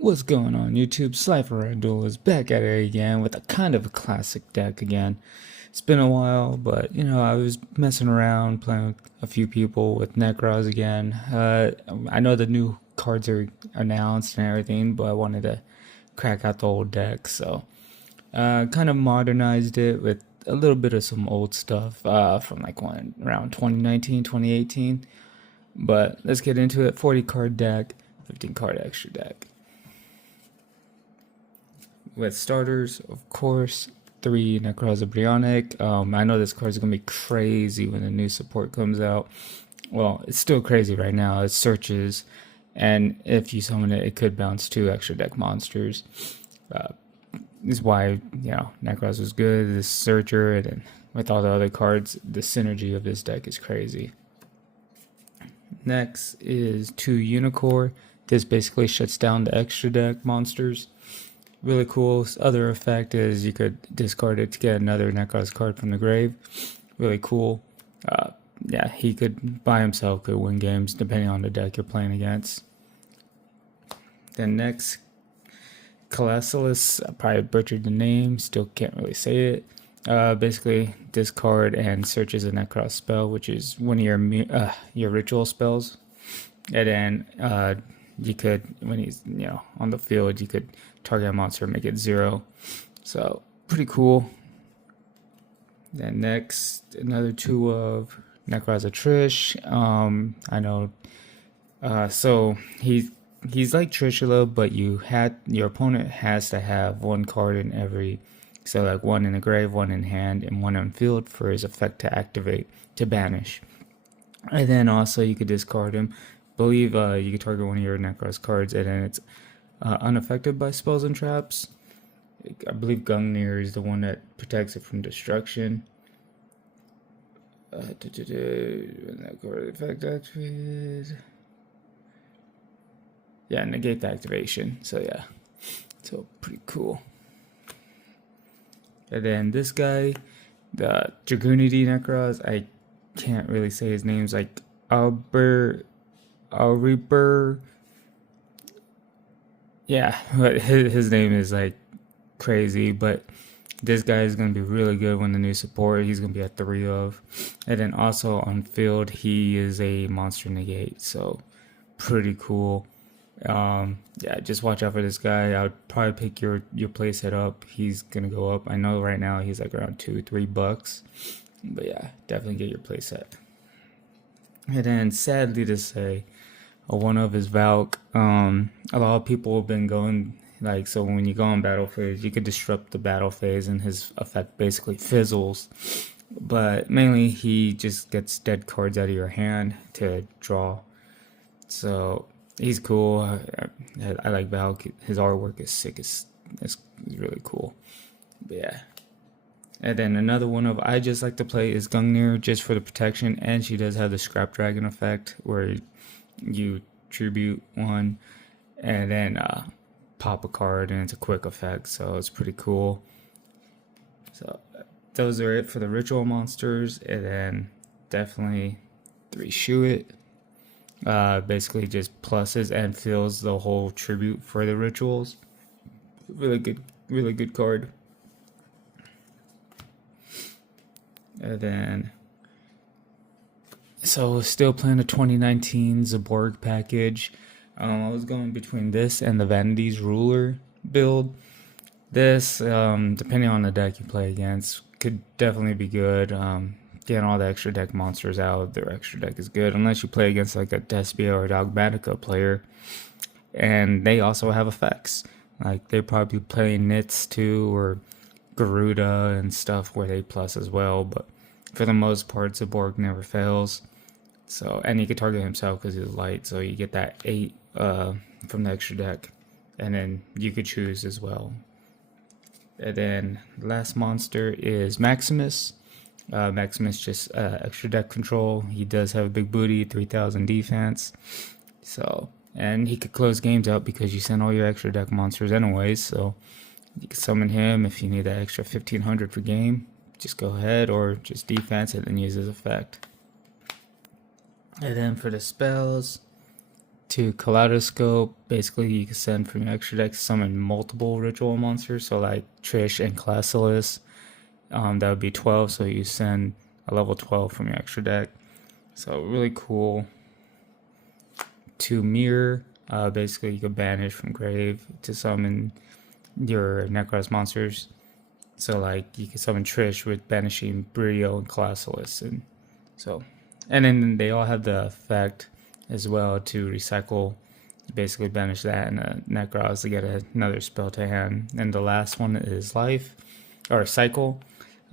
What's going on YouTube? Slifer Red Duelist back at it again with a kind of a classic deck again. It's been a while, but I was messing around playing with a few people with Nekroz again. I know the new cards are announced and everything, but I wanted to crack out the old deck, so kind of modernized it with a little bit of some old stuff from like around 2019, 2018. But let's get into it. 40 card deck, 15 card extra deck. With starters, of course, 3 Nekroz Embryonic. I know this card is going to be crazy when the new support comes out. Well, it's still crazy right now. It searches, and if you summon it, it could bounce 2 extra deck monsters. This is why, Nekroz was good. This searcher, and then with all the other cards, the synergy of this deck is crazy. Next is 2 Unicorn. This basically shuts down the extra deck monsters. Really cool. Other effect is you could discard it to get another Nekroz card from the grave. Really cool. Yeah, he could by himself could win games depending on the deck you're playing against. Then next, Colossus. I probably butchered the name. Still can't really say it. Basically, discard and searches a Nekroz spell, which is one of your ritual spells. And then you could, when he's on the field, you could target a monster and make it 0. So pretty cool. Then next, another 2 of Nekroz Trish. I know. So he's like Trishula, but your opponent has to have 1 card in every. So like 1 in the grave, 1 in hand, and 1 on field for his effect to activate to banish. And then also you could discard him. Believe you can target one of your Nekroz cards, and then it's unaffected by spells and traps. I believe Gungnir is the one that protects it from destruction. When that card effect activated. Yeah, negate the activation. So yeah, so pretty cool. And then this guy, the Dragoonity Nekroz, I can't really say his name's like Albert. Reaper. Yeah, but his name is like crazy, but this guy is going to be really good when the new support. He's going to be at 3 of. And then also on field, he is a monster negate, so pretty cool. Yeah, just watch out for this guy. I would probably pick your playset up. He's going to go up. I know right now he's like around $2-3, but yeah, definitely get your playset. And then sadly to say, one of his Valk. A lot of people have been going so when you go on battle phase, you could disrupt the battle phase and his effect basically fizzles. But mainly he just gets dead cards out of your hand to draw. So he's cool. I like Valk. His artwork is sick. It's really cool. But yeah. And then another one of I just like to play is Gungnir just for the protection, and she does have the Scrap Dragon effect where you tribute 1 and then pop a card, and it's a quick effect, so it's pretty cool. So those are it for the ritual monsters. And then definitely 3 Shoot It. Basically just pluses and fills the whole tribute for the rituals. Really good card. And then so still playing the 2019 Zaborg package. I was going between this and the Vanity's Ruler build. This, depending on the deck you play against, could definitely be good. Getting all the extra deck monsters out, their extra deck is good, unless you play against like a Despia or Dogmatica player. And they also have effects. Like they probably play Nits too, or Garuda and stuff where they plus as well. But for the most part, Zaborg never fails. So, and he could target himself because he's light, so you get that 8 from the extra deck, and then you could choose as well. And then last monster is Maximus. Maximus just extra deck control. He does have a big booty, 3,000 defense. So, and he could close games out because you send all your extra deck monsters anyways. So you can summon him if you need that extra 1,500 per game. Just go ahead, or just defense and then use his effect. And then for the spells, To Kaleidoscope, basically you can send from your extra deck summon multiple ritual monsters, so like Trish and Classilis. That would be 12, so you send a level 12 from your extra deck. So really cool. To Mirror, basically you can banish from grave to summon your Nekroz monsters. So like you can summon Trish with banishing Brio and Classilis, and then they all have the effect as well to recycle, basically banish that and a Nekroz to get another spell to hand. And the last one is Life or Cycle.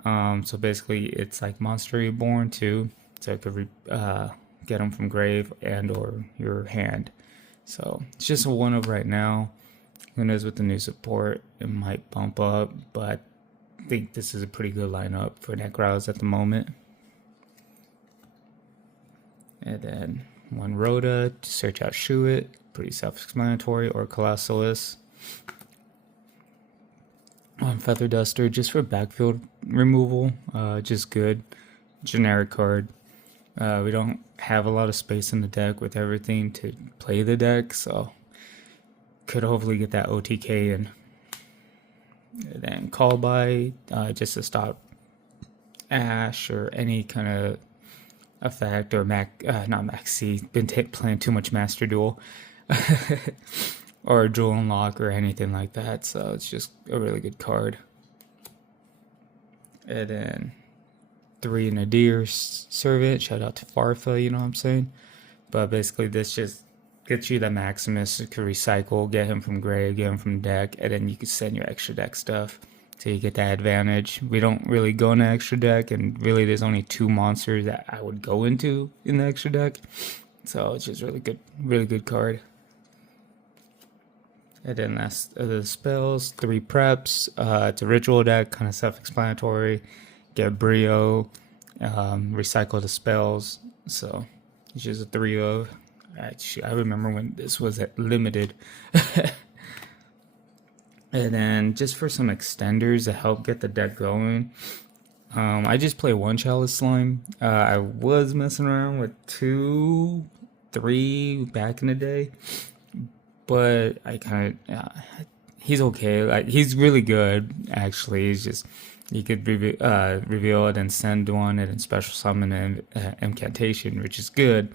So basically it's like Monster Reborn too, so it could get them from grave and or your hand. So it's just a one of right now. Who knows, with the new support it might bump up, but I think this is a pretty good lineup for Nekroz at the moment. And then one Rhoda to search out Shuit, pretty self-explanatory, or Colossalis. One Feather Duster just for backfield removal, just good. Generic card. We don't have a lot of space in the deck with everything to play the deck, so could hopefully get that OTK in. And then Call By, just to stop Ash or any kind of effect, or not Maxi, been playing too much Master Duel, or Jewel Unlock or anything like that, so it's just a really good card. And then 3 Nadir Servant, shout out to Farfa, you know what I'm saying? But basically this just gets you the Maximus. You can recycle, get him from grave, get him from deck, and then you can send your extra deck stuff. So you get that advantage. We don't really go into extra deck, and really there's only 2 monsters that I would go into in the extra deck. So it's just really good card. And then that's the spells, 3 preps. It's a ritual deck, kind of self-explanatory. Get Brio, recycle the spells. So it's just a 3 of. I remember when this was at limited. And then just for some extenders to help get the deck going, I just play 1 Chalice Slime. I was messing around with 2, 3 back in the day, but I kind of he's okay. Like, he's really good actually. He's just, you could reveal it and send one, and then special summon an incantation, which is good.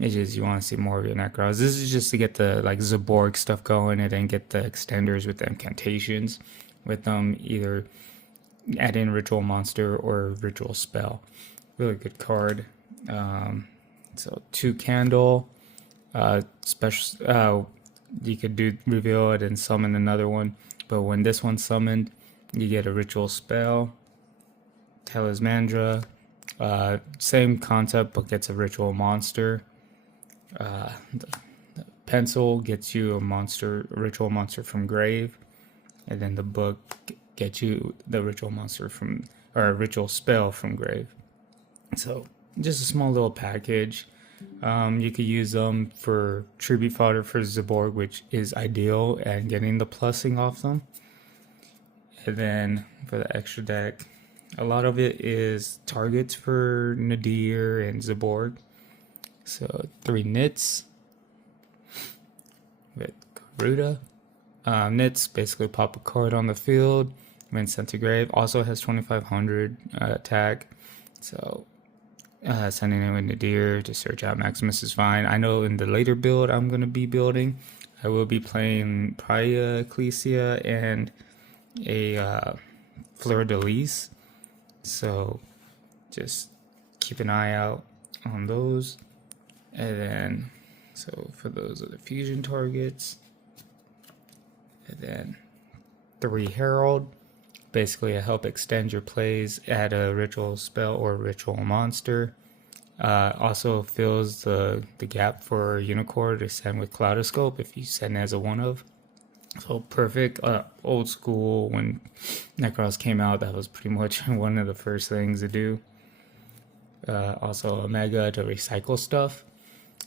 It's just you want to see more of your Nekroz. This is just to get the like Zaborg stuff going, and then get the extenders with the incantations with them, either add in ritual monster or ritual spell. Really good card. So 2 Candle, special. You could do reveal it and summon another one, but when this one's summoned, you get a ritual spell. Talismandra, same concept but gets a ritual monster. The pencil gets you a ritual monster from grave, and then the book gets you the ritual monster from, or a ritual spell from grave. So just a small little package. You could use them for tribute fodder for Zaborg, which is ideal, and getting the plussing off them. And then for the extra deck, a lot of it is targets for Nadir and Zaborg. So 3 Nits with Garuda. Nits basically pop a card on the field when sent to grave. Also has 2500 attack. So sending it with Nadir to search out Maximus is fine. I know in the later build I'm going to be building, I will be playing Praia Ecclesia and a Fleur de Lis. So just keep an eye out on those. And then, so for those are the fusion targets. And then 3 Herald. Basically, help extend your plays, add a ritual spell or ritual monster. Also fills the gap for Unicorn to send with Kaleidoscope if you send as a 1 of. So perfect. Old school, when Nekroz came out, that was pretty much one of the first things to do. Also Omega to recycle stuff.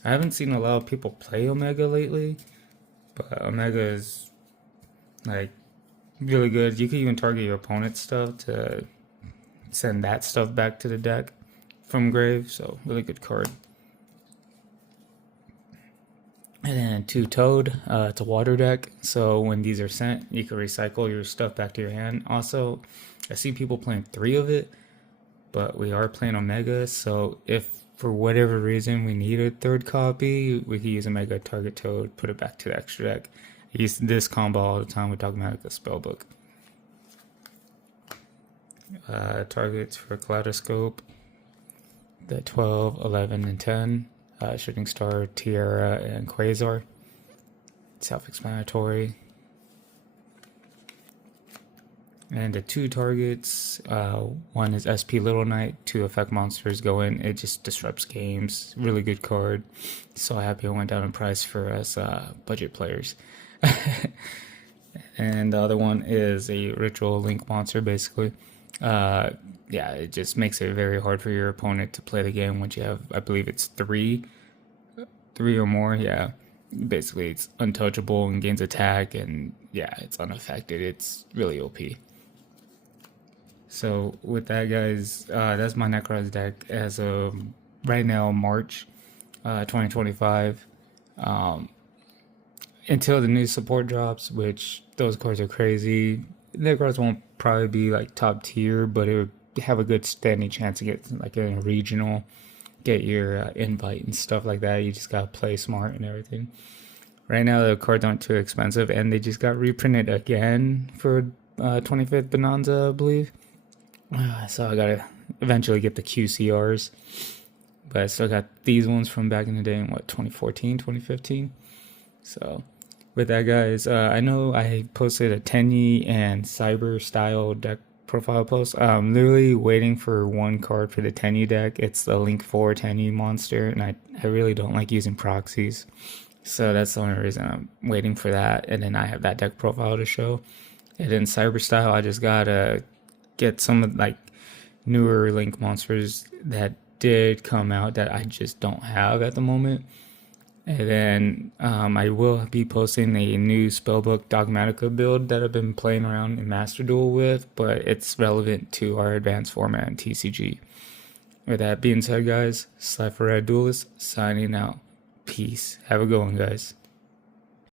I haven't seen a lot of people play Omega lately, but Omega is like really good. You can even target your opponent's stuff to send that stuff back to the deck from grave, so really good card. And then two Toad, it's a water deck, so when these are sent, you can recycle your stuff back to your hand. Also, I see people playing three of it, but we are playing Omega, so if for whatever reason we need a third copy, we can use Omega target Toad, put it back to the extra deck. I use this combo all the time with Dogmatica Spellbook. Targets for Kaleidoscope, the 12, 11, and 10. Shooting Star, Tiara, and Quasar. Self-explanatory. And the two targets, one is SP Little Knight, two effect monsters go in, it just disrupts games. Really good card. So happy it went down in price for us budget players. And the other one is a Ritual Link monster, basically. Yeah, it just makes it very hard for your opponent to play the game once you have, I believe it's three or more. Yeah, basically it's untouchable and gains attack, and yeah, it's unaffected. It's really OP. So with that, guys, that's my Nekroz deck as of right now, March 2025. Until the new support drops, which those cards are crazy. Nekroz won't probably be like top tier, but it would have a good standing chance to get like in a regional, get your invite and stuff like that. You just gotta play smart and everything. Right now the cards aren't too expensive, and they just got reprinted again for 25th Bonanza, I believe. So I gotta eventually get the QCRs, but I still got these ones from back in the day in 2014, 2015. So with that, guys, I know I posted a Tenyi and Cyber style deck profile post. I'm literally waiting for one card for the Tenyi deck. It's the Link 4 Tenyi monster, and I really don't like using proxies. So that's the only reason I'm waiting for that. And then I have that deck profile to show. And then Cyber style, I just gotta get some of like newer Link monsters that did come out that I just don't have at the moment. And then I will be posting a new Spellbook Dogmatica build that I've been playing around in Master Duel with, but it's relevant to our advanced format in TCG. With that being said, guys, Slifer Red Duelist signing out. Peace. Have a good one, guys.